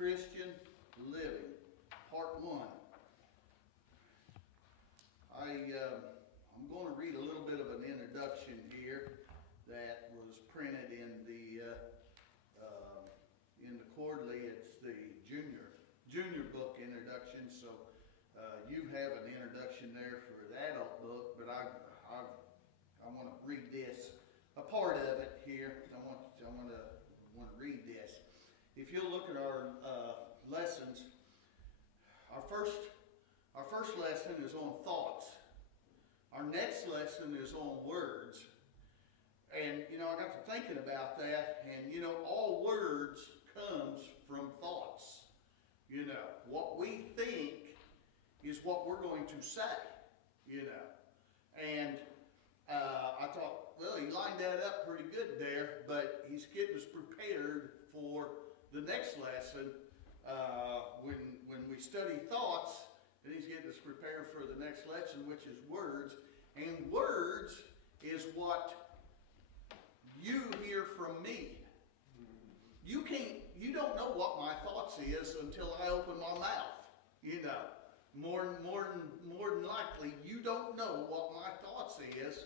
Christian living, part 1. I'm going to read a little bit of an introduction here that was printed in the quarterly. It's the junior book introduction. So you have an introduction there for the adult book, but I want to read this, a part of it here. I want to read this. If you'll look at our lessons, our first lesson is on thoughts. Our next lesson is on words. And, I got to thinking about that, and, all words comes from thoughts. What we think is what we're going to say, And I thought, well, he lined that up pretty good there, but he's getting us prepared for the next lesson. When we study thoughts, then he's getting us prepared for the next lesson, which is words. And words is what you hear from me. You don't know what my thoughts is until I open my mouth. More than likely, you don't know what my thoughts is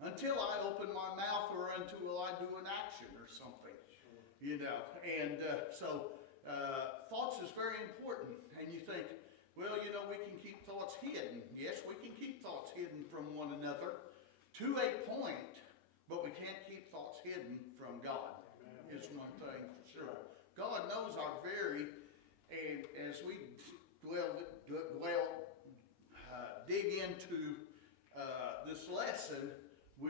until I open my mouth or until I do an action or something. And so thoughts is very important. And you think, well, we can keep thoughts hidden. Yes, we can keep thoughts hidden from one another to a point, but we can't keep thoughts hidden from God. Is one thing for sure. God knows our and as we dig into this lesson, I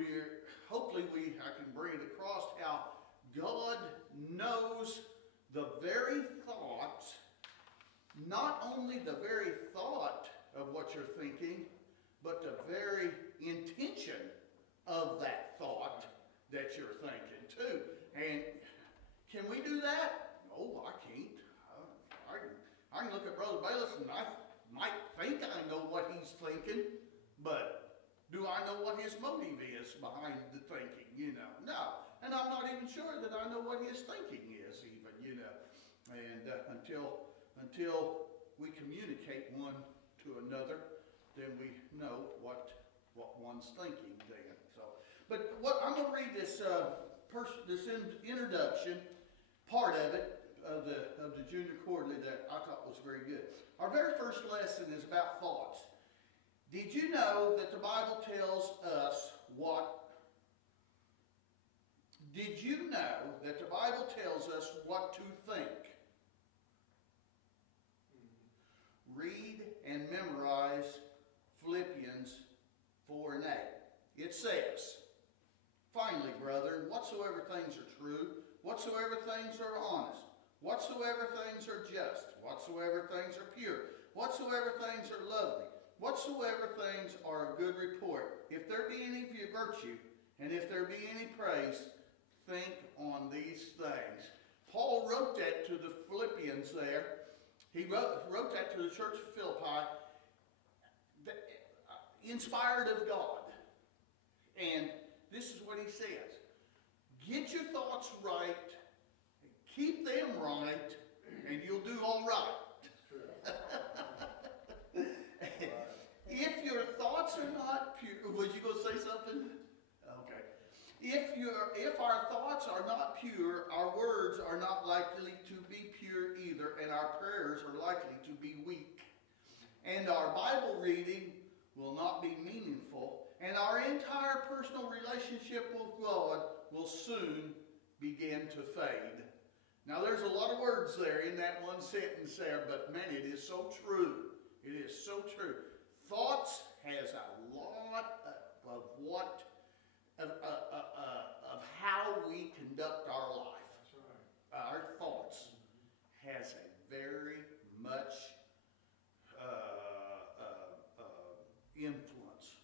can bring it across how God knows the very thoughts, not only the very thought of what you're thinking, but the very intention of that thought that you're thinking too. And can we do that? No, I can't. I can look at Brother Bayless and I might think I know what he's thinking, but do I know what his motive is behind the thinking? No. And I'm not even sure that I know what his thinking is even, And until we communicate one to another, then we know what one's thinking then. But I'm going to read this introduction, part of it, of the Junior Quarterly that I thought was very good. Our very first lesson is about thoughts. Did you know that the Bible tells us what to think? Read and memorize Philippians 4:8. It says, "Finally, brethren, whatsoever things are true, whatsoever things are honest, whatsoever things are just, whatsoever things are pure, whatsoever things are lovely, whatsoever things are of good report, if there be any virtue, and if there be any praise, think on these things." Paul wrote that to the Philippians there. He wrote that to the church of Philippi, inspired of God. And this is what he says. Get your thoughts right, keep them right, and you'll do all right. If your thoughts are not pure, was you going to say something? Okay. If our thoughts are not pure, our words are not likely to be pure either, and our prayers are likely to be weak. And our Bible reading will not be meaningful, and our entire personal relationship with God will soon begin to fade. Now there's a lot of words there in that one sentence there, but man, it is so true. It is so true. Thoughts has a lot of how we conduct our life. That's right. Our thoughts has a very much influence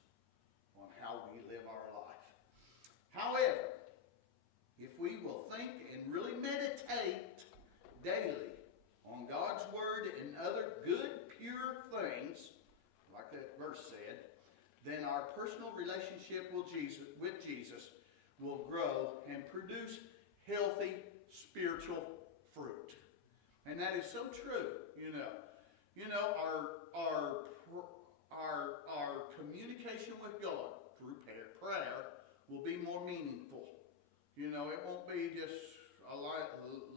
on how we live our life. However, if we will think and really meditate daily on God's Word and other good, pure things, like that verse said, then our personal relationship with Jesus will grow and produce healthy spiritual fruit. And that is so true, you know. You know, our communication with God through prayer will be more meaningful. You know, it won't be just,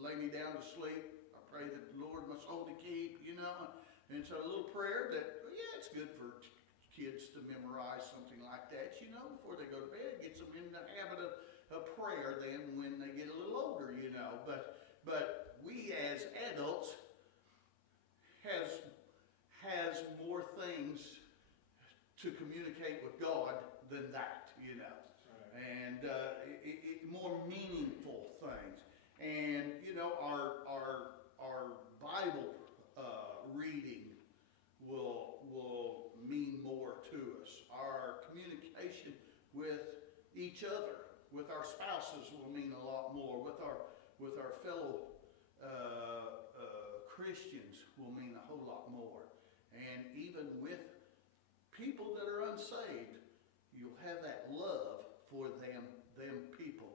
lay me down to sleep. I pray that the Lord my soul to keep, you know. And so a little prayer that, yeah, it's good for kids to memorize something like that, you know, before they go to bed. Gets them in the habit of prayer then when they get a little older, you know. But we as adults has more things to communicate with God than that, you know. Right. And more meaningful things. And, you know, our Bible reading will mean more to us. Our communication with each other, with our spouses, will mean a lot more. With our fellow Christians will mean a whole lot more. And even with people that are unsaved, you'll have that love for them people,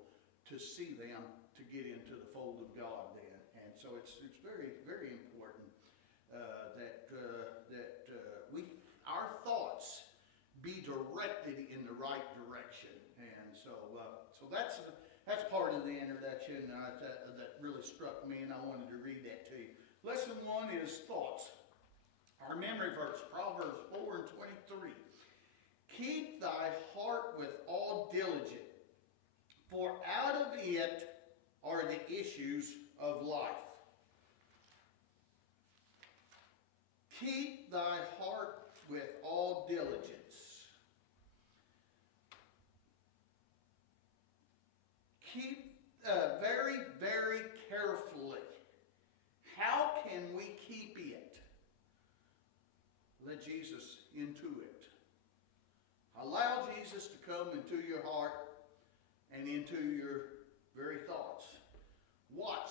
to see them to get into the fold of God then. And so it's very, very important that our thoughts be directed in the right direction. And so that's part of the introduction that really struck me, and I wanted to read that to you. Lesson 1 is thoughts. Our memory verse, Proverbs 4 and 23. Keep thy heart with all diligence, for out of it are the issues of life. Keep thy heart with all diligence. Keep very, very carefully. How can we keep it? Let Jesus into it. Allow Jesus to come into your heart and into your very thoughts. Watch.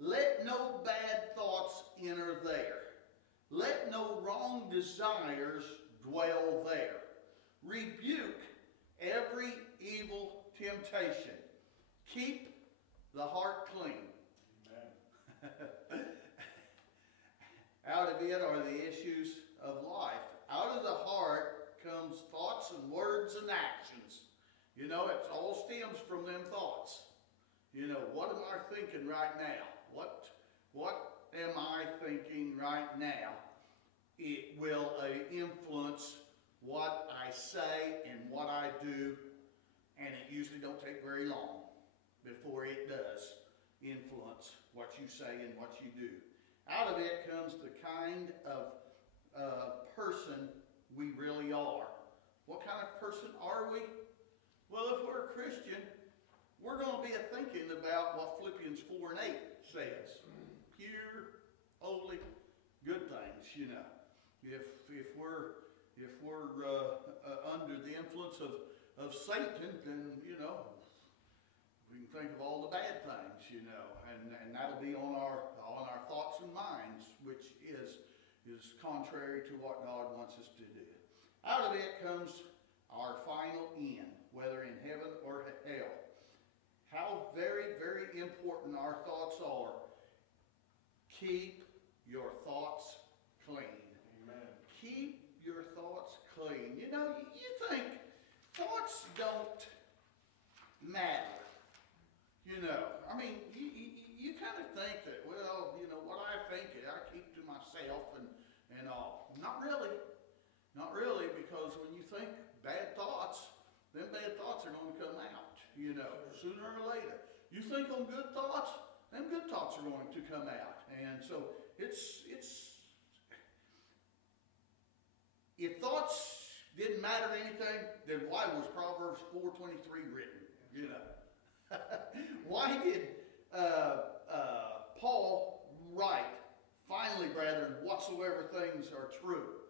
Let no bad thoughts enter there. Let no wrong desires dwell there. Rebuke every evil temptation. Keep the heart clean. Amen. Out of it are the issues of life. Out of the heart comes thoughts and words and actions. You know, it all stems from them thoughts. You know, what am I thinking right now? What am I thinking right now? It will influence what I say and what I do, and it usually don't take very long before it does influence what you say and what you do. Out of it comes the kind of person we really are. What kind of person are we? Well, if we're a Christian, we're going to be thinking about what Philippians 4 and 8 says. Pure, holy, good things, you know. If we're under the influence of Satan, then, you know, we can think of all the bad things, you know, and that'll be on our thoughts and minds, which is contrary to what God wants us to do. Out of it comes our final end, whether in heaven or hell. How very, very important our thoughts are. Keep your thoughts clean. Amen. Keep your thoughts clean. You know, you think thoughts don't matter. You know, I mean, you kind of think that, well, you know, what I think I keep to myself and all. Not really. Not really, because when you think bad thoughts, them bad thoughts are going to come out, you know, sooner or later. You think on good thoughts, them good thoughts are going to come out. And so it's if thoughts didn't matter anything, then why was Proverbs 4:23 written? You know. Why did Paul write, finally, brethren, whatsoever things are true?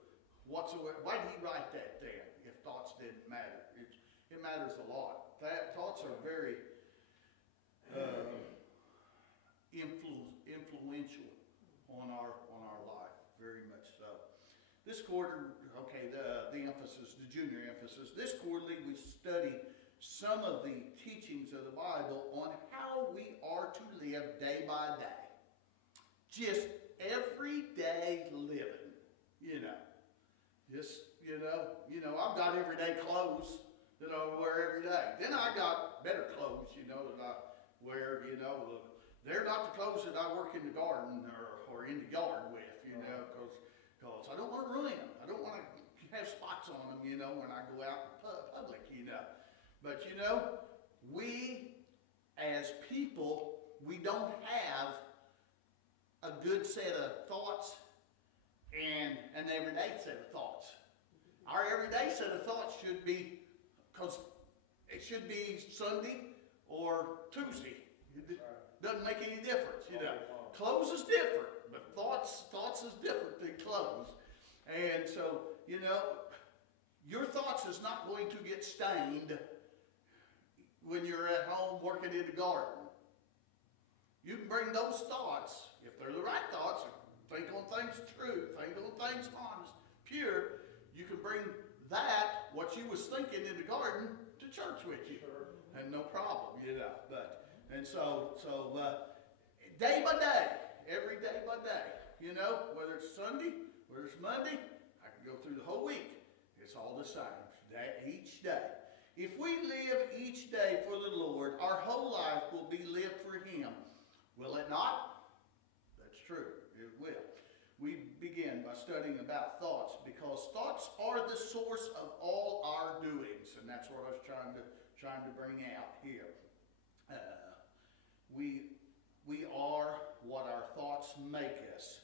Why did he write that then, if thoughts didn't matter? It matters a lot. Thoughts are very influential on our life, very much so. This quarter, okay, the emphasis, the junior emphasis. This quarterly we study some of the teachings of the Bible on how we are to live day by day. just everyday living, you know. Just, I've got everyday clothes that I wear every day. Then I got better clothes, that I wear, they're not the clothes that I work in the garden or in the yard with, because I don't want to ruin them. I don't want to have spots on them, when I go out in public, But, we as people, we don't have a good set of thoughts and an everyday set of thoughts. Our everyday set of thoughts should be, because it should be Sunday or Tuesday. It doesn't make any difference, Clothes is different, but thoughts is different than clothes. And so, your thoughts is not going to get stained when you're at home working in the garden. You can bring those thoughts, if they're the right thoughts, think on things true, think on things honest, pure, you can bring that, what you was thinking in the garden, to church with you. Sure. And no problem, day by day, every day by day, whether it's Sunday, whether it's Monday, I can go through the whole week. It's all the same, each day. If we live each day for the Lord, our whole life will be lived for Him. Will it not? That's true. It will. We begin by studying about thoughts, because thoughts are the source of all our doings, and that's what I was trying to bring out here. We are what our thoughts make us.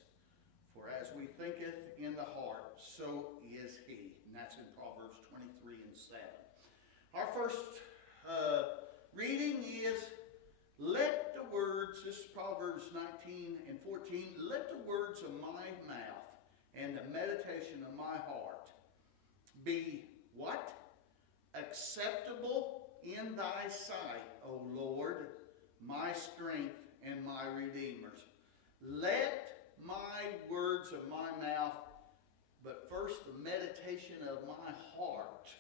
For as we thinketh in the heart, so is he. And that's in Proverbs 23:7. Our first reading is, let the words, this is Proverbs 19:14, let the words of my mouth and the meditation of my heart be what? Acceptable in thy sight, O Lord, my strength and my redeemer. Let my words of my mouth, but first the meditation of my heart.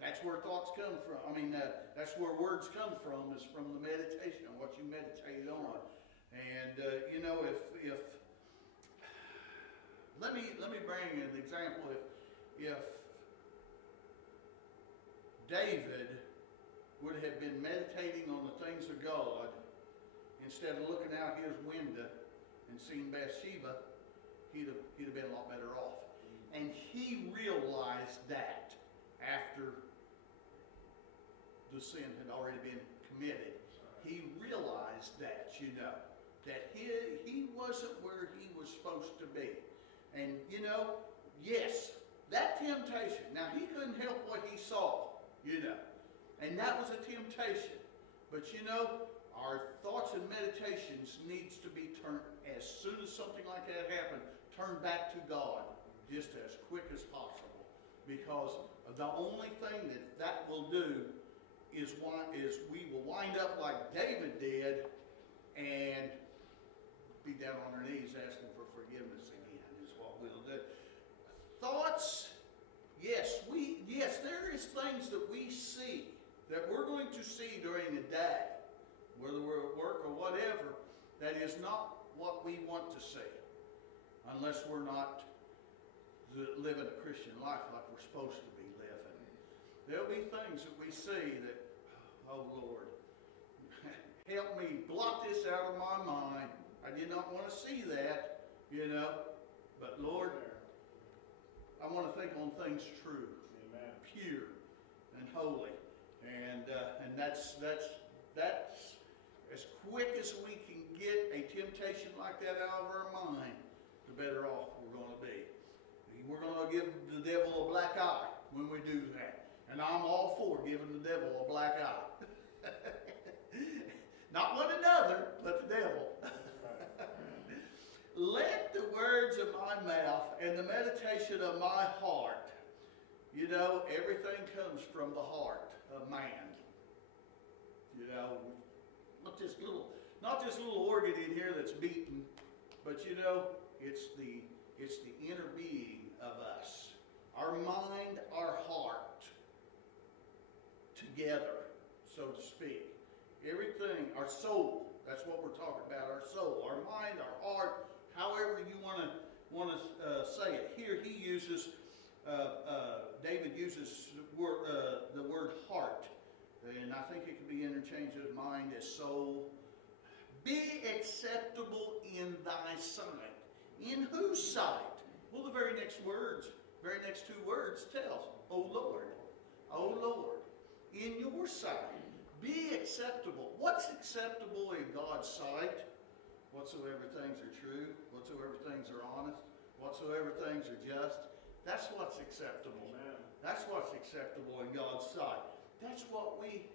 That's where thoughts come from. That's where words come from, is from the meditation, on what you meditate on. And, if let me bring an example. If David would have been meditating on the things of God, instead of looking out his window and seeing Bathsheba, he'd have been a lot better off. And he realized that after the sin had already been committed. He realized that, that he wasn't where he was supposed to be. And, yes, that temptation, now he couldn't help what he saw, and that was a temptation. But, our thoughts and meditations needs to be turned, as soon as something like that happened, turned back to God just as quick as possible. Because the only thing that will do is we will wind up like David did and be down on our knees asking for forgiveness again, is what we'll do. Thoughts, yes, there is things that we see, that we're going to see during the day, whether we're at work or whatever, that is not what we want to see, unless we're not living a Christian life like we're supposed to be living. There'll be things that we see that, oh Lord, help me blot this out of my mind. I did not want to see that, but Lord, I want to think on things true, amen, pure, and holy, and that's as quick as we can get a temptation like that out of our mind, the better off we're going to be. We're going to give the devil a black eye when we do that. And I'm all for giving the devil a black eye. Not one another, but the devil. Let the words of my mouth and the meditation of my heart, everything comes from the heart of man. Not this little organ in here that's beating, but it's the inner being of us. Our mind, our heart, together, so to speak. Everything, our soul, that's what we're talking about, our soul, our mind, our heart, however you want to say it. Here he uses, David uses the word heart, and I think it can be interchanged with mind as soul. Be acceptable in thy sight. In whose sight? Well, the very next two words tells, O Lord, O Lord, in your sight. Be acceptable. What's acceptable in God's sight? Whatsoever things are true, whatsoever things are honest, whatsoever things are just. That's what's acceptable. Amen. That's what's acceptable in God's sight. That's what we...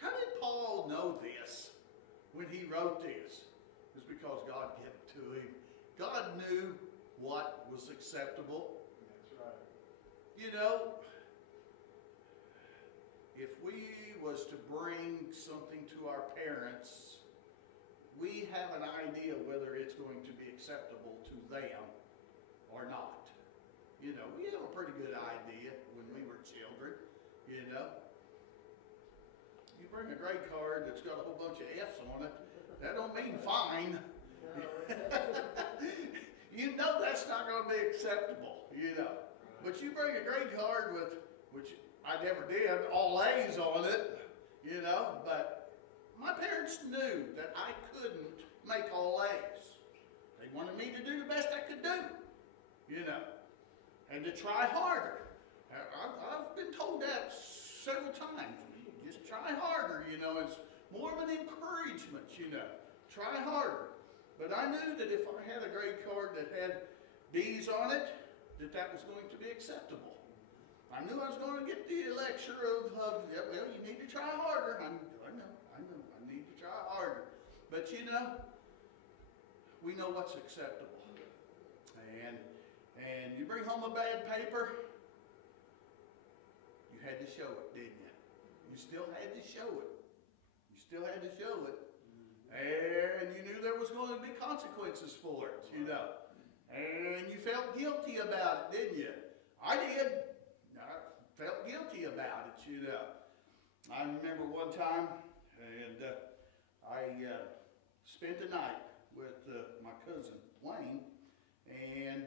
How did Paul know this when he wrote this? It's because God gave it to him. God knew what was acceptable. That's right. You know, if we was to bring something to our parents, we have an idea whether it's going to be acceptable to them or not. You know, we have a pretty good idea when we were children, you know. You bring a grade card that's got a whole bunch of F's on it, that don't mean fine. You know that's not going to be acceptable, you know. But you bring a grade card with, which I never did, all A's on it, you know. But my parents knew that I couldn't make all A's. They wanted me to do the best I could do, you know, and to try harder. I've been told that several times. Just try harder, you know. It's more of an encouragement, you know. Try harder. But I knew that if I had a grade card that had D's on it, that was going to be acceptable. I knew I was going to get the lecture of yeah, well, you need to try harder. I know, I need to try harder. But you know, we know what's acceptable. And you bring home a bad paper, you had to show it, didn't you? You still had to show it. You still had to show it. And you knew there was going to be consequences for it, you know. And you felt guilty about it, didn't you? I did. I felt guilty about it, you know. I remember one time, and I spent the night with my cousin, Wayne, and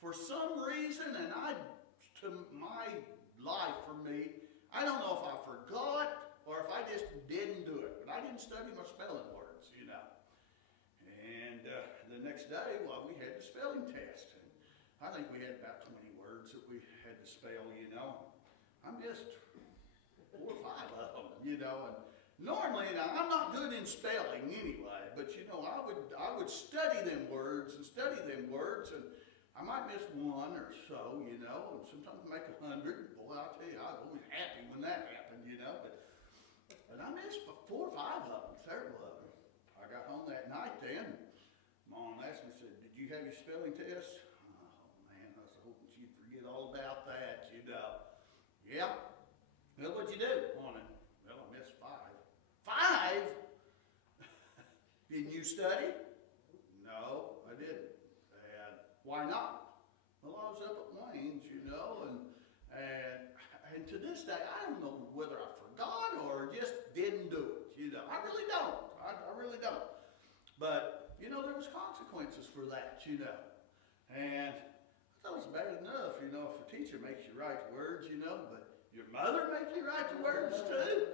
for some reason, and to my life, for me, I don't know if I forgot or if I just didn't do it, but I didn't study my spelling words, you know. And the next day, well, we had the spelling test. And I think we had about 20 words that we had to spell, you know. I missed 4 or 5 of them, you know. And normally, now, I'm not good in spelling anyway, but, you know, I would study them words, and I might miss 1 or so, you know, and sometimes make 100. Boy, I'll tell you, I was always happy when that happened, you know. But I missed 4 or 5 of them, several of them. I got home that night then. Mom asked me, said, did you have your spelling test? Oh, man, I was hoping she'd forget all about that, you know. Yeah. Well, what'd you do on it? Well, I missed 5. 5? Didn't you study? No, I didn't. And why not? Well, I was up at Wayne's, you know, and to this day, I don't know whether I forgot or just didn't do it, you know. I really don't. I really don't. But, you know, there was consequences for that, you know. And I thought it was bad enough, you know, if a teacher makes you write the words, you know, but your mother makes you write the words too?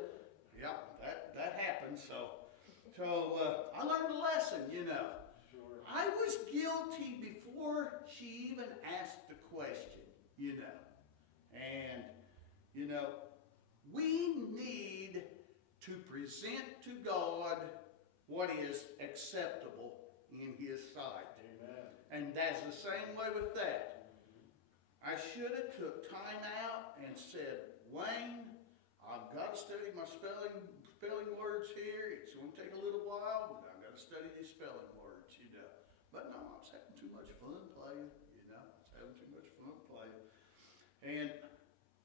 Yeah, that happened. So I learned a lesson, you know. Sure. I was guilty before she even asked the question, you know. And, you know, we need to present to God what is acceptable in His sight. Amen. And that's the same way with that. I should have took time out and said, Wayne, I've got to study my spelling words here. It's going to take a little while, but I've got to study these spelling words, you know. But no, I was having too much fun playing, you know. I was having too much fun playing. And,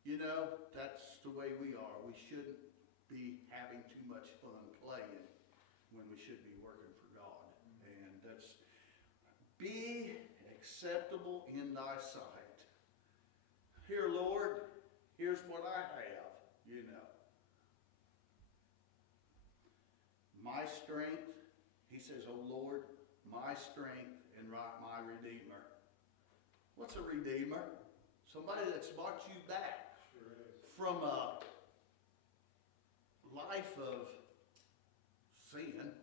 you know, that's the way we are. We shouldn't be having too much fun playing when we should be working for God. And that's, be acceptable in thy sight. Here, Lord, here's what I have, you know. my strength. He says, "O Lord, my strength and my Redeemer." What's a Redeemer? Somebody that's bought you back from a life of sin,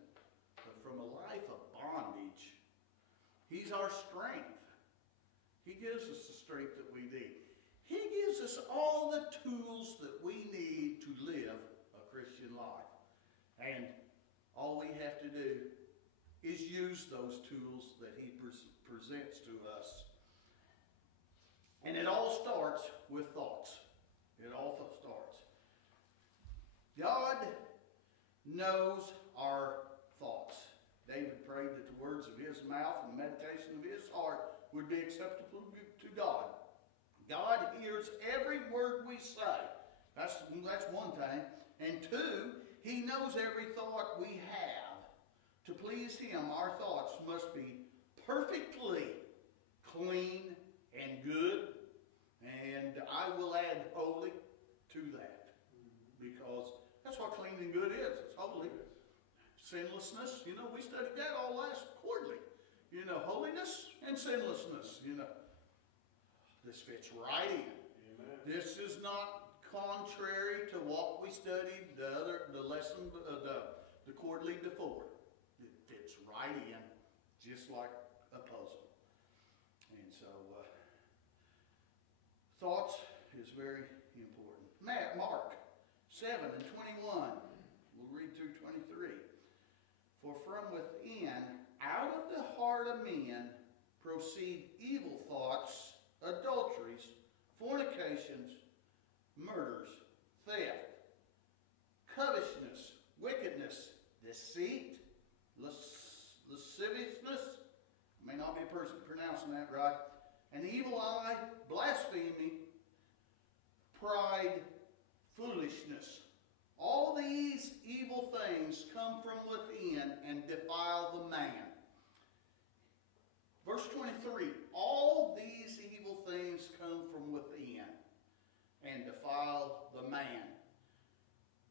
but from a life of bondage. He's our strength. He gives us the strength that we need. He gives us all the tools that we need to live a Christian life. And all we have to do is use those tools that He presents to us. And it all starts with thoughts. It all starts. God knows our thoughts. David prayed that the words of his mouth and the meditation of his heart would be acceptable to God. God hears every word we say. That's one thing. And two, He knows every thought we have. To please Him, our thoughts must be perfectly clean and good. And I will add holy to that. Because that's what clean and good is. It's holy. Sinlessness, we studied that all last quarterly. Holiness and sinlessness, This fits right in. Amen. This is not contrary to what we studied the lesson, the quarterly before. It fits right in, just like a puzzle. And so, thoughts is very important. Mark 7 and 21. We'll read through 23. For from within, out of the heart of men, proceed evil thoughts, adulteries, fornications, murders, theft, covetousness, wickedness, deceit, lasciviousness, may not be a person pronouncing that right, an evil eye, blasphemy, pride, foolishness. All these evil things come from within and defile the man. Verse 23, all these evil things come from within and defile the man.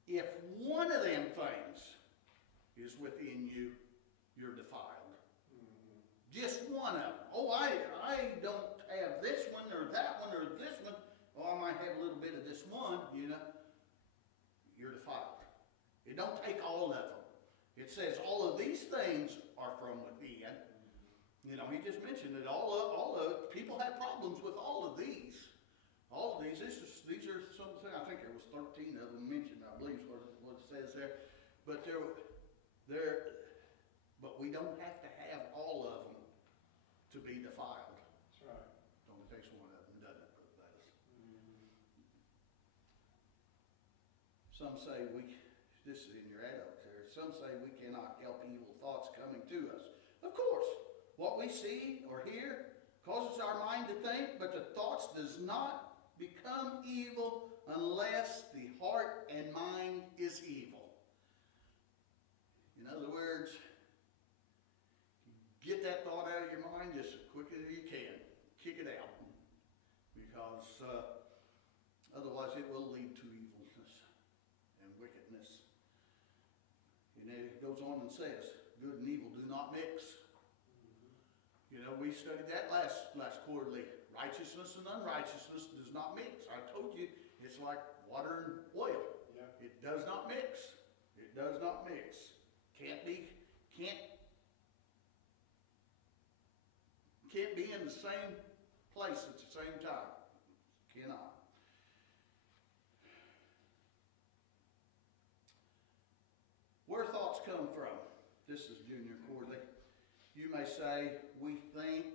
If one of them things is within you, you're defiled. Mm-hmm. Just one of them. Oh, I don't have this one or that one or this one. Oh, I might have a little bit of this one, You're defiled. It don't take all of them. It says all of these things are from within. He just mentioned that all of people have problems with all of these. All of these. These are something. I think there was 13 of them mentioned. I believe is what it says there. But but we don't have to have all of them to be defiled. That's right. It only takes one of them, doesn't it, Brother Bayless? Mm-hmm. Some say this is in your adults there, some say we cannot help evil thoughts coming to us. Of course, what we see or hear causes our mind to think, but the thoughts does not become evil unless the heart and mind is evil. In other words, get that thought out of your mind just as quickly as you can. Kick it out. Because otherwise it will lead to evilness and wickedness. And it goes on and says, good and evil do not mix. We studied that last quarterly. Righteousness and unrighteousness does not mix. I told you, it's like water and oil. Yeah. It does not mix. It does not mix. Can't be in the same place at the same time. Cannot. Where thoughts come from? This is Junior Quarterly. You may say, we think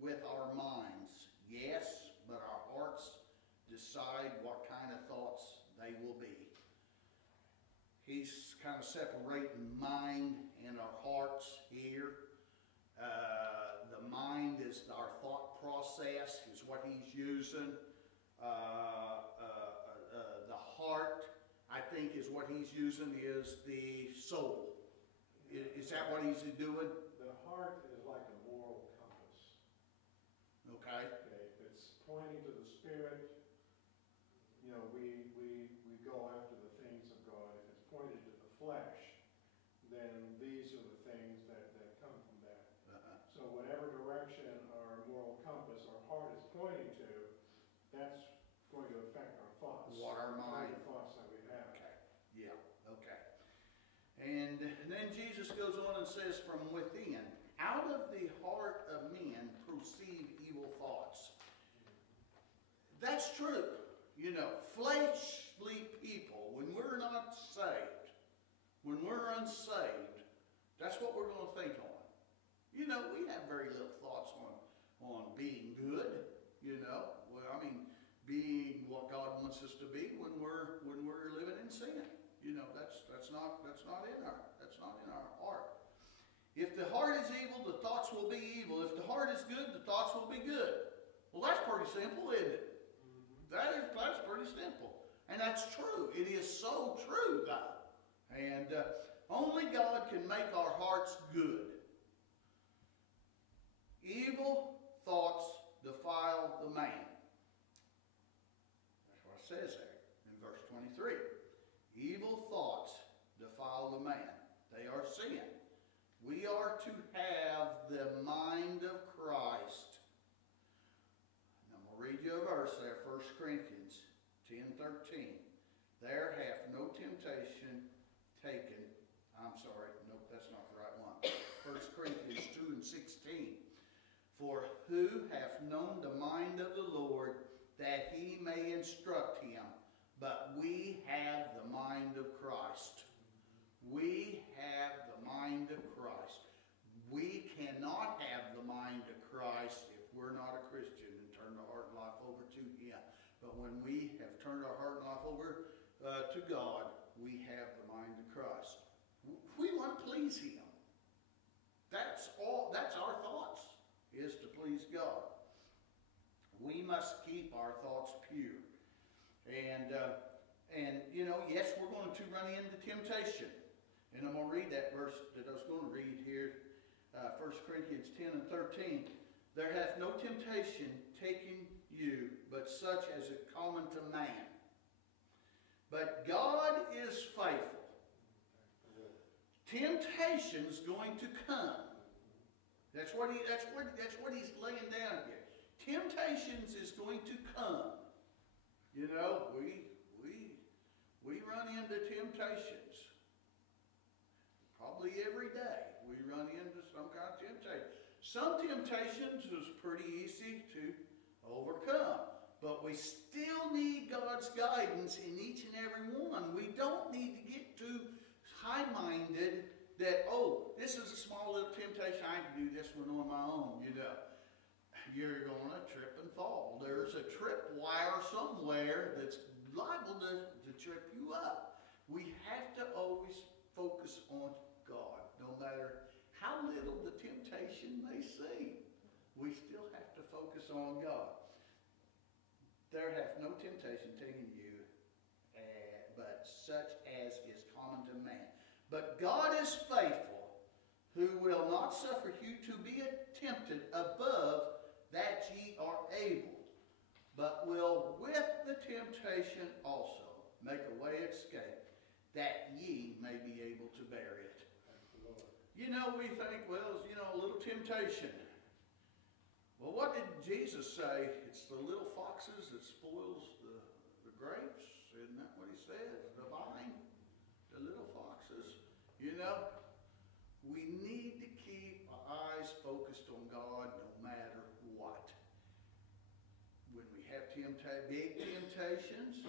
with our minds. Yes, but our hearts decide what kind of thoughts they will be. He's kind of separating mind and our hearts here. The mind is our thought process, is what he's using. The heart, I think, is what he's using, is the soul. Is that what he's doing? The heart is like a moral compass. Okay. It's pointing to the spirit. We go after the things of God. If it's pointed to the flesh, then these are the things that come from that. Uh-huh. So whatever direction our moral compass, our heart is pointing to, that's going to affect our thoughts. What our mind. The thoughts that we have. Okay. Yeah. Okay. And then Jesus goes on and says, from within, out of the heart of men proceed evil thoughts. That's true. You know, fleshly people, when we're not saved, when we're unsaved, that's what we're going to think on. You know, we have very little thoughts on being good, you know. Well, I mean, being what God wants us to be when we're living in sin. You know, that's not in our heart. If the heart is evil, the thoughts will be evil. If the heart is good, the thoughts will be good. Well, that's pretty simple, isn't it? That's pretty simple. And that's true. It is so true, though. And only God can make our hearts good. Evil thoughts defile the man. That's what it says there in verse 23. Evil thoughts defile the man. They are sin. We are to have the mind of Christ. And I'm going to read you a verse there, 1 Corinthians 10:13. There hath no temptation taken. I'm sorry, nope, that's not the right one. 1 Corinthians 2:16. For who hath known the mind of the Lord, that he may instruct him? But we have the mind of Christ. We have the mind of Christ. We cannot have the mind of Christ if we're not a Christian and turn our heart and life over to Him. But when we have turned our heart and life over to God, we have the mind of Christ. We want to please Him. That's all. That's our thoughts, is to please God. We must keep our thoughts pure. And you know, yes, we're going to run into temptation. And I'm going to read that verse that I was going to read here, 1 Corinthians 10:13. There hath no temptation taken you, but such as is common to man. But God is faithful. Temptation's going to come. That's what he's laying down here. Temptations is going to come. You know, we run into temptations. Probably every day we run into some kind of temptation. Some temptations is pretty easy to overcome. But we still need God's guidance in each and every one. We don't need to get too high-minded that, oh, this is a small little temptation. I can do this one on my own, you know. You're going to trip and fall. There's a trip wire somewhere that's liable to trip you up. We have to always focus on God, no matter how little the temptation may seem. We still have to focus on God. There hath no temptation taken you, but such as is common to man. But God is faithful, who will not suffer you to be tempted above that ye are able, but will with the temptation also make a way of escape, that ye may be able to bear it. You know, we think, well, you know, a little temptation. Well, what did Jesus say? It's the little foxes that spoils the grapes. Isn't that what he says? The vine, the little foxes. You know, we need to keep our eyes focused on God no matter what. When we have big temptations,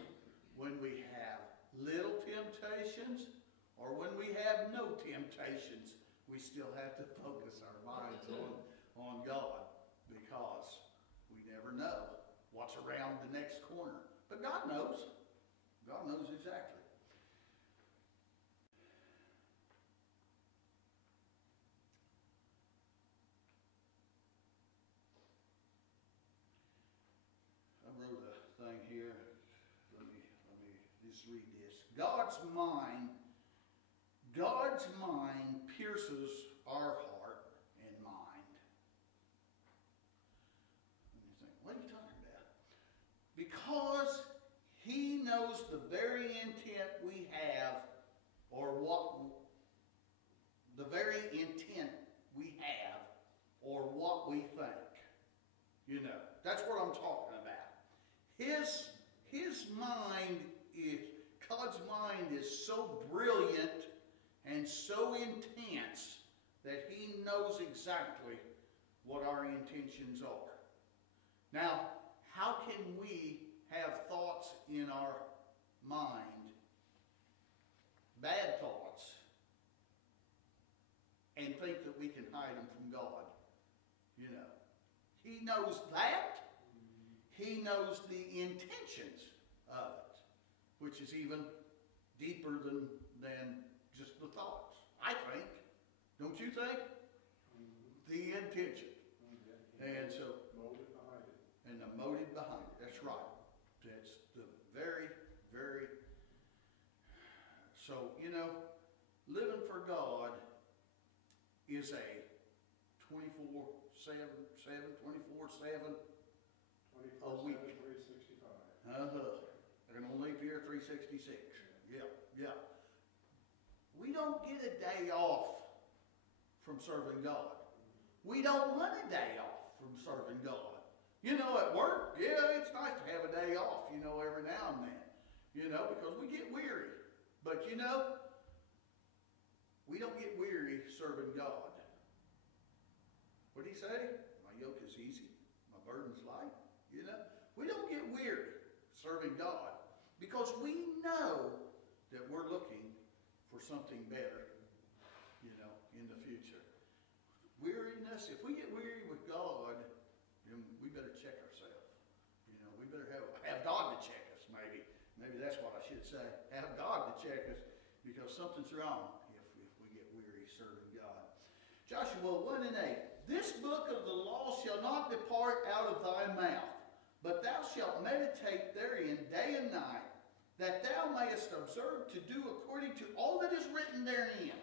when we have little temptations, or when we have no temptations, we still have to focus our minds on God, because we never know what's around the next corner. But God knows. God knows exactly. I wrote a thing here. Let me just read this. God's mind pierces our heart and mind. And you think, what are you talking about? Because He knows the very intent we have, or what his mind is, God's mind is so brilliant and so intense that he knows exactly what our intentions are. Now, how can we have thoughts in our mind, bad thoughts, and think that we can hide them from God? You know, he knows that. He knows the intentions of it, which is even deeper than just the thoughts, I think. Don't you think? The intention. And so, motive behind it. and the motive behind it. That's right. That's the very, very. So, you know, living for God is a 24/7, 24/7 a week. 365. And on leap year 366. Yeah. We don't get a day off from serving God. We don't want a day off from serving God. You know, at work, yeah, it's nice to have a day off, you know, every now and then. You know, because we get weary. But you know, we don't get weary serving God. What did he say? My yoke is easy, my burden's light. You know, we don't get weary serving God because we know that we're looking for something better, you know, in the future. Weariness, if we get weary with God, then we better check ourselves. You know, we better have God to check us, maybe. Maybe that's what I should say. Have God to check us because something's wrong if we get weary serving God. Joshua 1:8. This book of the law shall not depart out of thy mouth, but thou shalt meditate therein day and night, that thou mayest observe to do according to all that is written therein.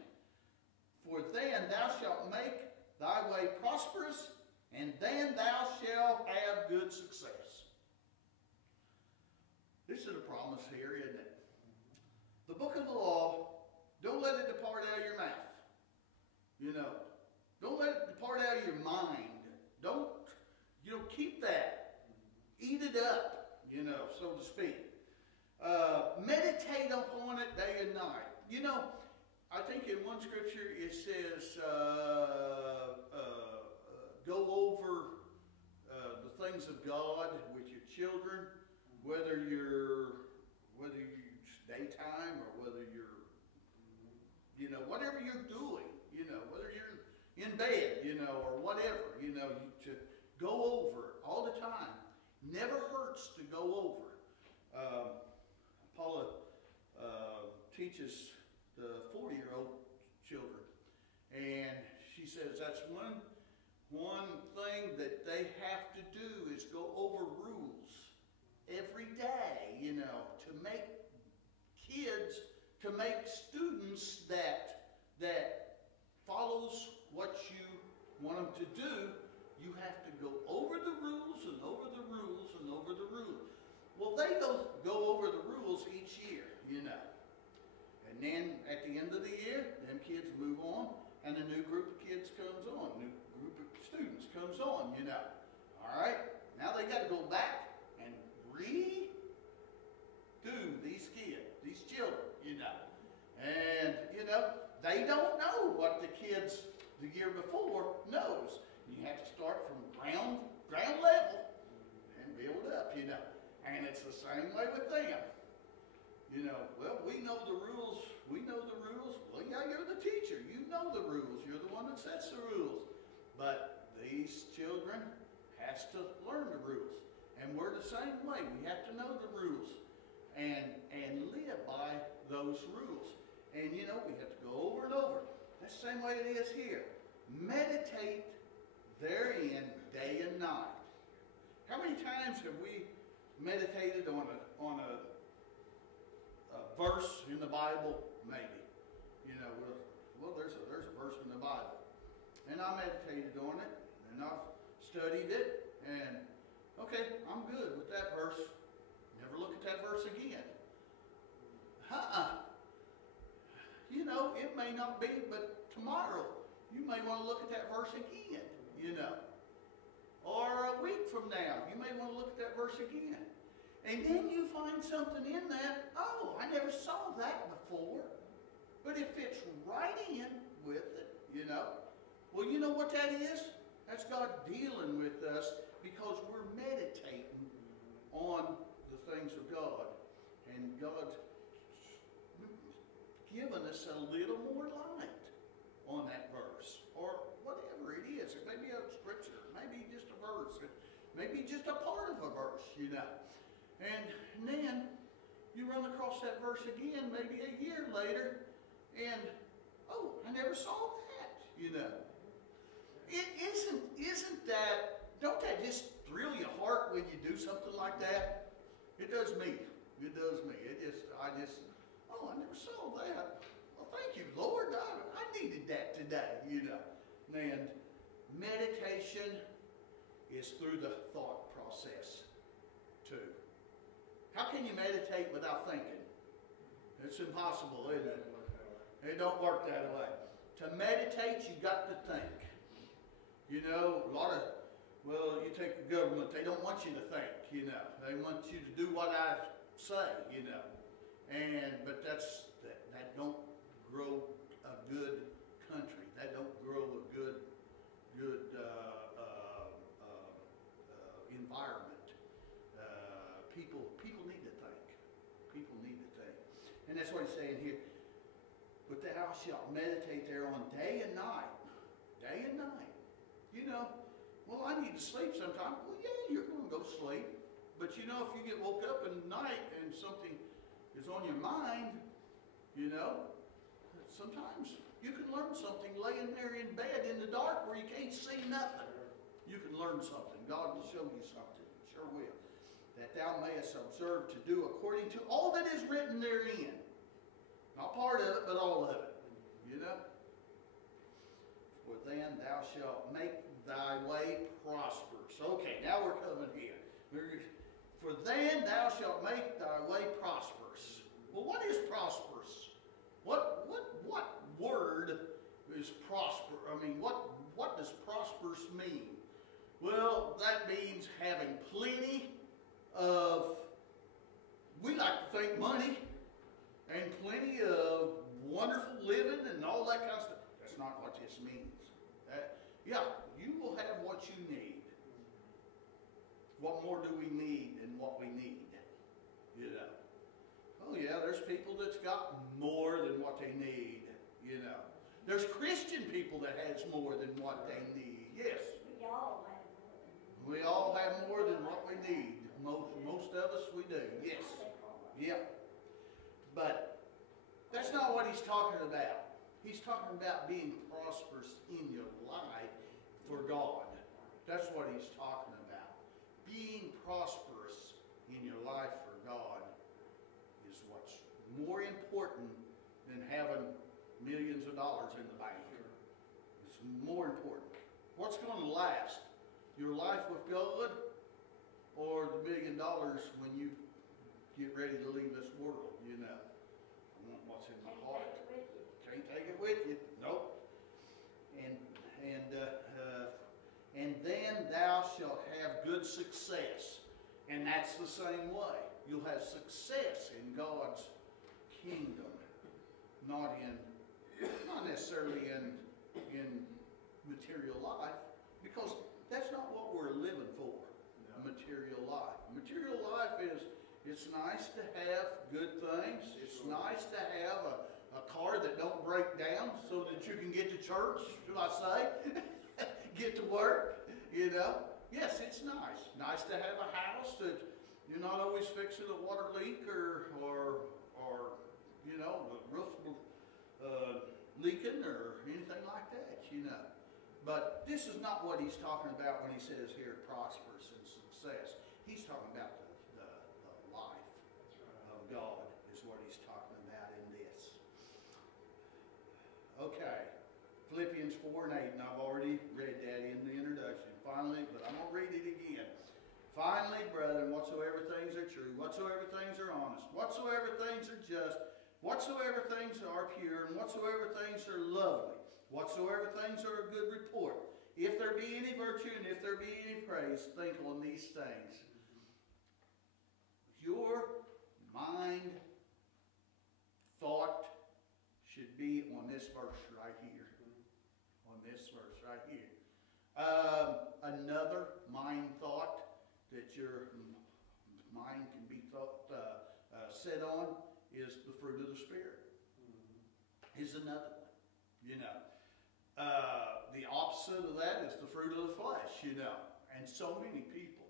For then thou shalt make thy way prosperous, and then thou shalt have good success. This is a promise here, isn't it? The book of the law, don't let it depart out of your mouth. You know, don't let it depart out of your mind. Don't, you know, keep that. Eat it up, you know, so to speak. Meditate upon it day and night. You know, I think in one scripture it says, go over the things of God with your children, whether it's daytime or whether you're, you know, whatever you're doing, you know, whether you're in bed, you know, or whatever, you know, to go over it all the time. Never hurts to go over. Paula teaches the 40-year-old children, and she says that's one thing that they have to do is go over rules every day, you know, to make students that follows what you want them to do. You have to go over the rules and over the rules and over the rules. Well, they go over the rules each year, you know. And then at the end of the year, them kids move on, and a new group of kids comes on, new group of students comes on, you know. All right? Now they got to go back and redo these children, you know. And, you know, they don't know what the kids the year before knows. You have to start from ground level and build up, you know. And it's the same way with them. You know, well, we know the rules. Well, yeah, you're the teacher. You know the rules. You're the one that sets the rules. But these children has to learn the rules. And we're the same way. We have to know the rules and live by those rules. And, you know, we have to go over and over. That's the same way it is here. Meditate therein day and night. How many times have we meditated on a verse in the Bible? Maybe. You know, well, there's a verse in the Bible. And I meditated on it, and I've studied it, and okay, I'm good with that verse. Never look at that verse again. You know, it may not be, but tomorrow you may want to look at that verse again, you know. Or a week from now, you may want to look at that verse again. And then you find something in that, oh, I never saw that before. But it fits right in with it, you know. Well, you know what that is? That's God dealing with us because we're meditating on the things of God. And God's given us a little more light on that verse. Or whatever it is. It may be a scripture. It may be just a verse. It may be just a part of a verse, you know. And then you run across that verse again maybe a year later. And, oh, I never saw that, you know. It isn't that, don't that just thrill your heart when you do something like that? It does me. It does me. Oh, I never saw that. Well, thank you, Lord. I needed that today, you know. And meditation is through the thought process, too. How can you meditate without thinking? It's impossible, isn't it? It don't work that way. To meditate, you got to think. You know, you take the government, they don't want you to think, you know. They want you to do what I say, you know. But that don't grow a good country. That don't grow a good environment. People need to think. People need to think. And that's what he's saying here. But thou shalt meditate thereon day and night. Day and night. You know, well, I need to sleep sometime. Well, yeah, you're going to go sleep. But you know, if you get woke up in the night and something is on your mind, you know, sometimes you can learn something laying there in bed in the dark where you can't see nothing. You can learn something. God will show you something. Sure will. That thou mayest observe to do according to all that is written therein. Not part of it, but all of it. You know? For then thou shalt make thy way prosperous. Okay, now we're coming here. For then thou shalt make thy way prosperous. Well, what is prosperous? What word is prosper? I mean, what does prosperous mean? Well, that means having plenty of, we like to think money, and plenty of wonderful living and all that kind of stuff. That's not what this means. You will have what you need. What more do we need than what we need? You know. Oh yeah, there's people that's got more than what they need. You know. There's Christian people that has more than what they need. Yes. We all have more than what we need. Most of us, we do. Yes. Yeah. But that's not what he's talking about. He's talking about being prosperous in your life for God. That's what he's talking about. Being prosperous in your life for God is what's more important than having millions of dollars in the bank. It's more important. What's going to last? Your life with God or the $1 million when you get ready to leave this world, you know? I want what's in my heart. Can't take it with you. Nope. And then thou shalt have good success. And that's the same way. You'll have success in God's kingdom. Not necessarily in material life. Because that's not what we're living for. No. Material life. Material life is, it's nice to have good things. It's nice to have a car that don't break down so that you can get to church, should I say? Get to work, you know. Yes, it's nice. Nice to have a house that you're not always fixing a water leak or you know, the roof leaking or anything like that, you know. But this is not what he's talking about when he says here prosperous and success. He's talking about the life of God is what he's talking about in this. Okay, Philippians 4:8, and I've already read that in the introduction. Finally, but I'm going to read it again. Finally, brethren, whatsoever things are true, whatsoever things are honest, whatsoever things are just, whatsoever things are pure, and whatsoever things are lovely, whatsoever things are of good report, if there be any virtue and if there be any praise, think on these things. said on is the fruit of the Spirit. Is another one, you know. The opposite of that is the fruit of the flesh, you know. And so many people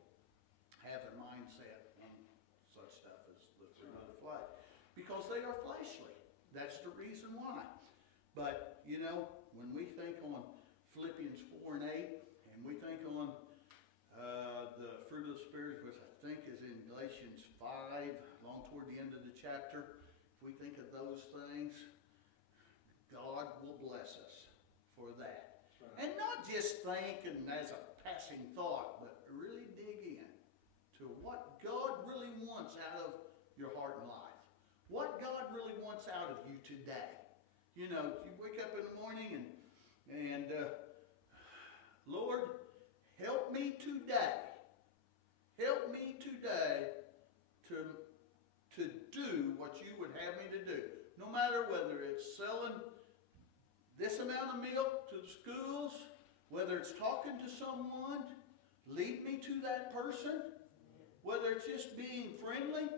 have their mindset on such stuff as the fruit of the flesh because they are fleshly. That's the reason why. But, you know, when we think on Philippians 4 and 8, and we think on the fruit of the Spirit, which I think is in Galatians 5, along toward the end of the chapter, if we think of those things, God will bless us for that. Right. And not just thinking as a passing thought, but really dig in to what God really wants out of your heart and life. What God really wants out of you today. You know, you wake up in the morning and Lord, help me today. Help me today to do what you would have me to do. No matter whether it's selling this amount of milk to the schools, whether it's talking to someone, lead me to that person. Whether it's just being friendly,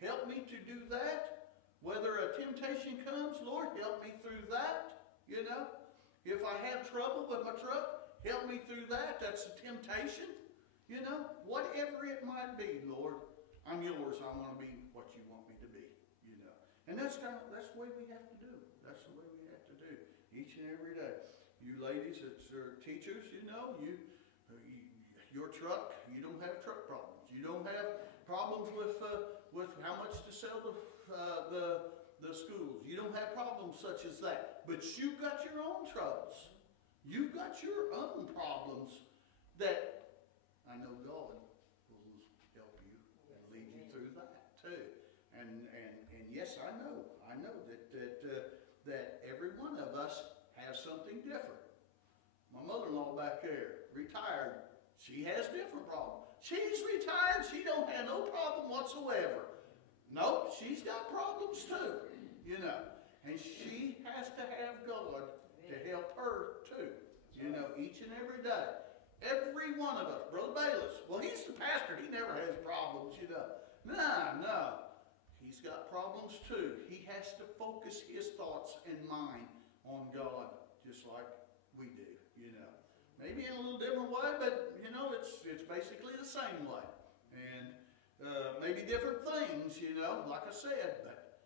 help me to do that. Whether a temptation comes, Lord, help me through that. You know, if I have trouble with my truck, help me through that. That's a temptation. You know, whatever it might be, Lord, I'm yours. I want to be what you want me to be. You know, and that's the way we have to do. That's the way we have to do each and every day. You ladies that are teachers, you know, your truck, you don't have truck problems. You don't have problems with how much to sell the schools. You don't have problems such as that. But you've got your own troubles. You've got your own problems that I know God will help you and lead you through that too. And yes, I know that every one of us has something different. My mother-in-law back there, retired, she has different problems. She's retired, she don't have no problem whatsoever. Nope, she's got problems too, you know. And she has to have God to help her too, you know, each and every day. Every one of us. Brother Bayless, well, he's the pastor. He never has problems, you know. No. He's got problems too. He has to focus his thoughts and mind on God, just like we do, you know. Maybe in a little different way, but, you know, it's basically the same way. And maybe different things, you know, like I said, but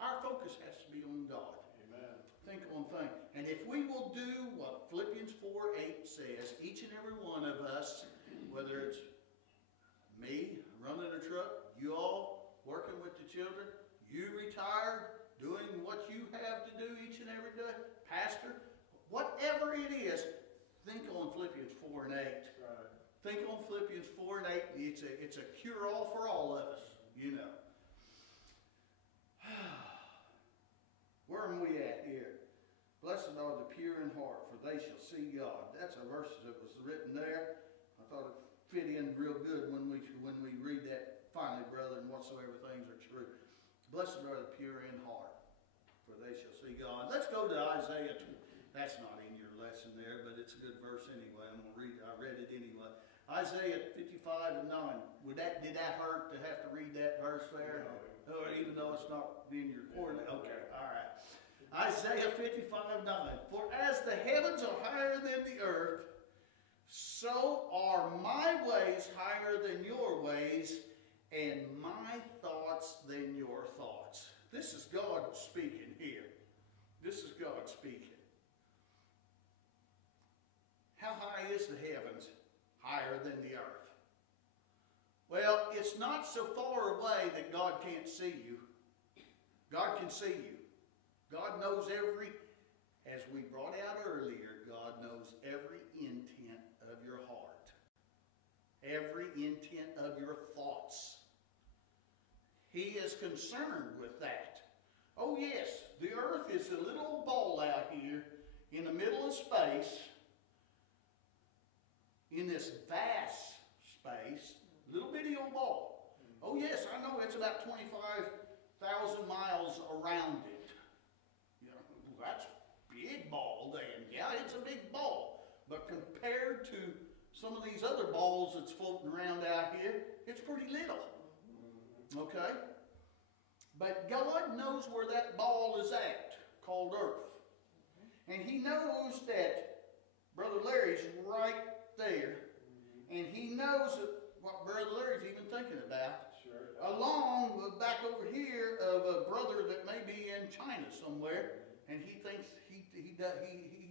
our focus has to be on God. Amen. Think on things. And if we will do what Philippians 4:8 says, each and every one of us, whether it's me running a truck, you all working with the children, you retired, doing what you have to do each and every day, pastor, whatever it is, think on Philippians 4 and 8. Right. Think on Philippians 4 and 8. It's a cure-all for all of us, you know. Where am we at here? Blessed are the pure in heart, for they shall see God. That's a verse that was written there. I thought it fit in real good when we read that. Finally, brethren, whatsoever things are true. Blessed are the pure in heart, for they shall see God. Let's go to Isaiah 2. That's not in your lesson there, but it's a good verse anyway. I'm going to read it. I read it anyway. Isaiah 55 and 9. Did that hurt to have to read that verse there? No. Oh, even though it's not in your coordinate? Okay, all right. Isaiah 55 9. For as the heavens are higher than the earth, so are my ways higher than your ways, and my thoughts than your thoughts. This is God speaking here. This is God speaking. How high is the heavens? Higher than the earth. Well, it's not so far away that God can't see you. God can see you. God knows as we brought out earlier, God knows every intent of your heart. Every intent of your thoughts. He is concerned with that. Oh yes, the earth is a little ball out here in the middle of space, in this vast space, little bitty old ball. Oh yes, I know it's about 25,000 miles around it. You know, that's a big ball then. Yeah, it's a big ball. But compared to some of these other balls that's floating around out here, it's pretty little. Okay? But God knows where that ball is at, called earth. And He knows that Brother Larry's right there. And He knows what Brother Larry's even thinking about. Sure. Along with back over here of a brother that may be in China somewhere. And he thinks he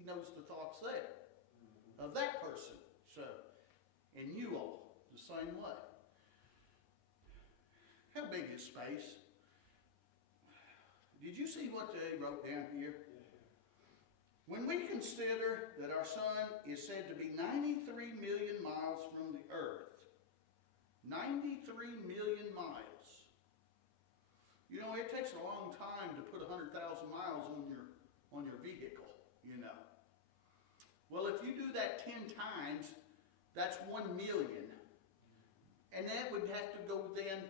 knows the thoughts there of that person. So, and you all, the same way. How big is space? Did you see what they wrote down here? When we consider that our sun is said to be 93 million miles from the earth, 93 million miles. You know, it takes a long time to put 100,000 miles on your vehicle, you know. Well, if you do that 10 times, that's 1 million. And that would have to go then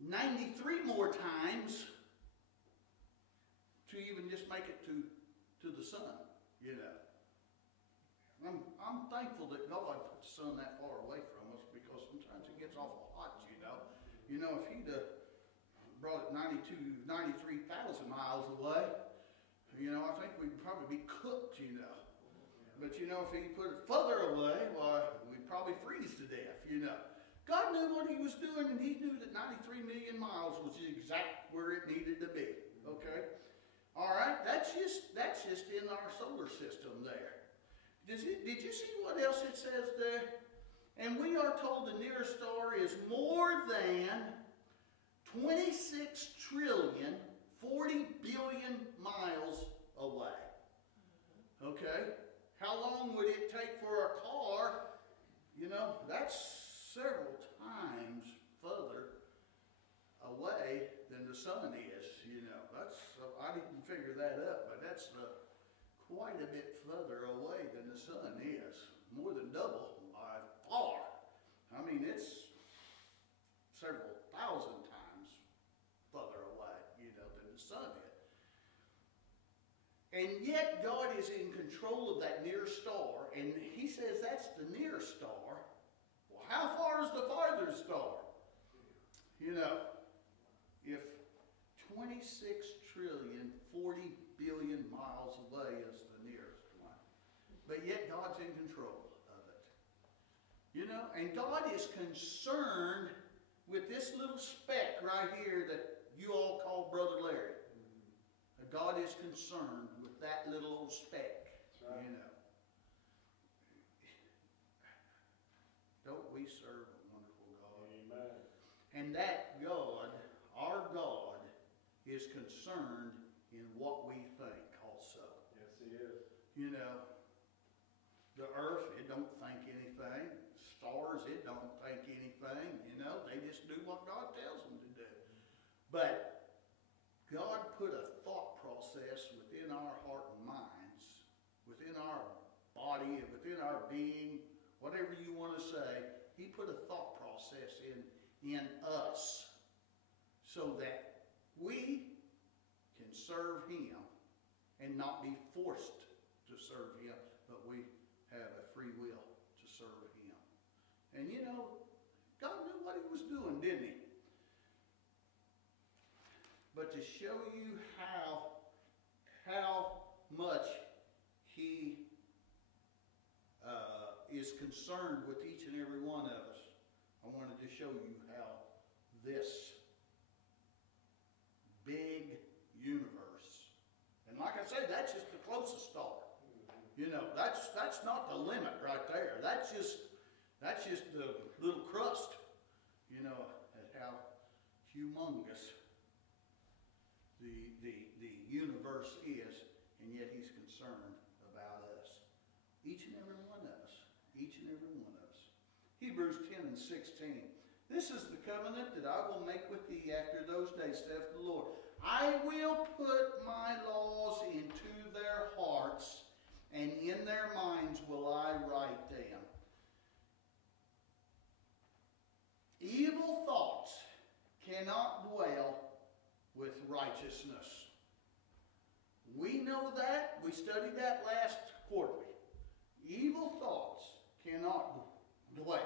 93 more times to even just make it to the sun, you know. I'm thankful that God put the sun that far away from us, because sometimes it gets awful hot, you know. You know, if He'd brought it 93,000 miles away, you know, I think we'd probably be cooked, you know. But you know, if He put it further away, why, we'd probably freeze to death, you know. God knew what He was doing, and He knew that 93 million miles was exact where it needed to be, okay? All right, that's just in our solar system there. Did you see what else it says there? And we are told the nearest star is more than 26 trillion, 40 billion miles away. Okay? How long would it take for a car? You know, that's several times further away than the sun is, you know. I didn't figure that up, but that's quite a bit further away than the sun is. More than double by far. I mean, it's several thousand times further away, you know, than the sun is. And yet God is in control of that near star, and He says that's the near star. Well, how far is the farthest star? You know, if 26 trillion, 40 billion miles away is the nearest one. But yet God's in control of it. You know, and God is concerned with this little speck right here that you all call Brother Larry. God is concerned with that little old speck. That's right. You know. Don't we serve a wonderful God? Amen. And that God, our God, is concerned in what we think also. Yes, He is. You know, the earth, it don't think anything. Stars, it don't think anything. You know, they just do what God tells them to do. But God put a thought process within our heart and minds, within our body, within our being, whatever you want to say. He put a thought process in us so that we can serve Him and not be forced to serve Him, but we have a free will to serve Him. And you know, God knew what He was doing, didn't He? But to show you how much He is concerned with each and every one of us, I wanted to show you how this big universe, and like I said, that's just the closest star. You know, that's not the limit right there. That's just the little crust, you know, at how humongous the universe is, and yet He's concerned about us. Each and every one of us. Each and every one of us. Hebrews 10 and 16. This is the covenant that I will make with thee after those days, saith the Lord. I will put my laws into their hearts, and in their minds will I write them. Evil thoughts cannot dwell with righteousness. We know that. We studied that last quarterly. Evil thoughts cannot dwell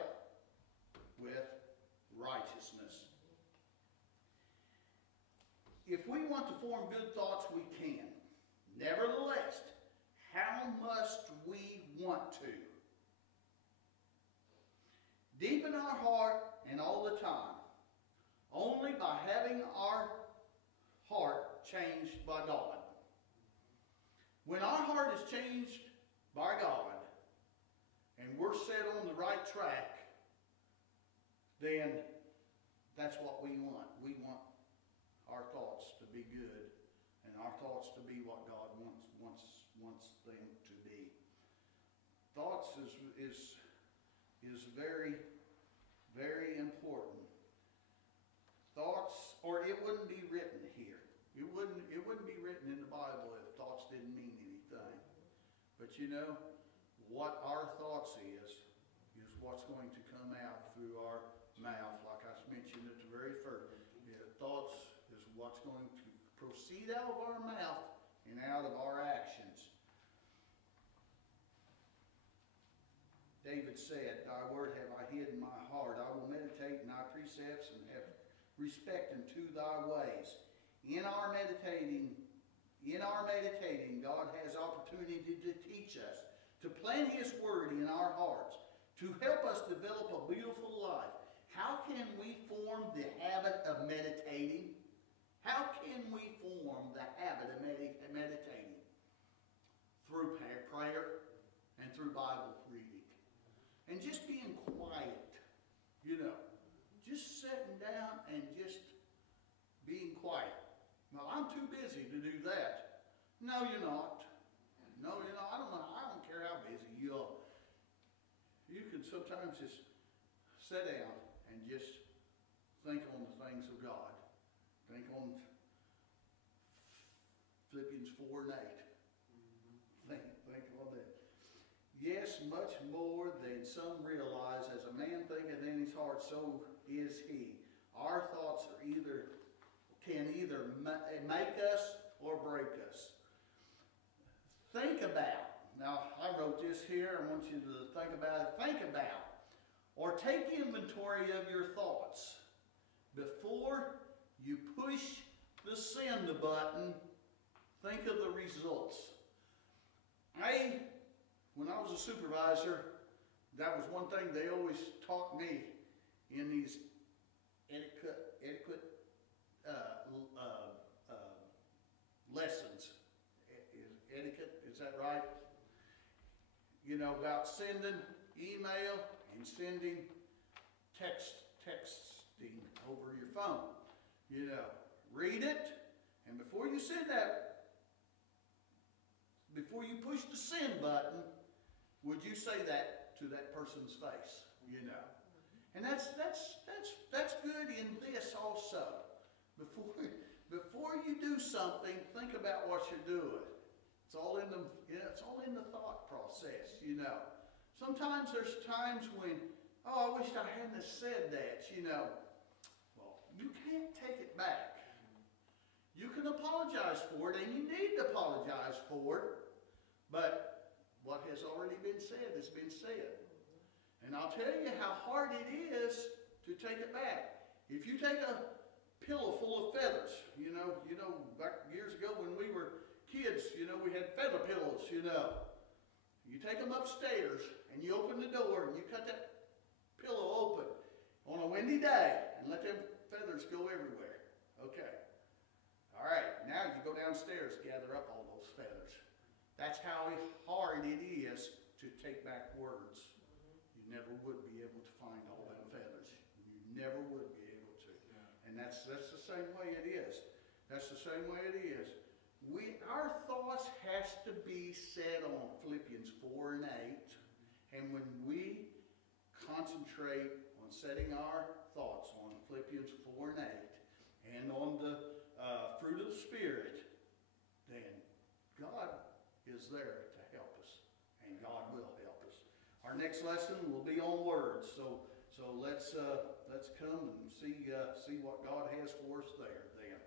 with righteousness. if we want to form good thoughts, we can. Nevertheless, how must we want to? Deep in our heart and all the time, only by having our heart changed by God. When our heart is changed by God, and we're set on the right track, then that's what we want. We want our thoughts to be good, and our thoughts to be what God wants them to be. Thoughts is very, very important. Thoughts, or it wouldn't be written here. It wouldn't be written in the Bible if thoughts didn't mean anything. But you know, what our thoughts is what's going to come out through our mouth, like I mentioned at the very first. Thoughts is what's going to proceed out of our mouth and out of our actions. David said, "Thy word have I hid in my heart. I will meditate in thy precepts and have respect unto thy ways." In our meditating, God has opportunity to teach us, to plant His word in our hearts, to help us develop a beautiful life. How can we form the habit of meditating? How can we form the habit of meditating? Through prayer and through Bible reading. And just being quiet, just sitting down and just being quiet. Well, I'm too busy to do that. No, you're not. No, you're not. I don't care how busy you are. You can sometimes just sit down and just think on the things of God. Think on Philippians 4 and 8. Think on that. Yes, much more than some realize, as a man thinketh in his heart, so is he. Our thoughts can either make us or break us. Think about. Now, I wrote this here. I want you to think about it. Think about, or take inventory of your thoughts before you push the send button. Think of the results. When I was a supervisor, that was one thing they always taught me in these etiquette lessons. Etiquette, is that right? About sending email and sending texting over your phone. Read it, and before you send that, before you push the send button, would you say that to that person's face? And that's good in this also. Before you do something, think about what you're doing. It's all in the thought process. Sometimes there's times when, I wish I hadn't have said that. Well, you can't take it back. You can apologize for it, and you need to apologize for it. But what has already been said has been said. And I'll tell you how hard it is to take it back. If you take a pillow full of feathers, back years ago when we were kids, we had feather pillows, You take them upstairs and you open the door and you cut that pillow open on a windy day and let them feathers go everywhere. Okay. All right. Now you go downstairs, gather up all those feathers. That's how hard it is to take back words. You never would be able to find all them feathers. You never would be able to. And that's the same way it is. That's the same way it is. Our thoughts has to be set on Philippians 4 and 8. And when we concentrate on setting our thoughts on Philippians 4 and 8 and on the fruit of the Spirit, then God is there to help us. And God will help us. Our next lesson will be on words. So let's come and see what God has for us there then.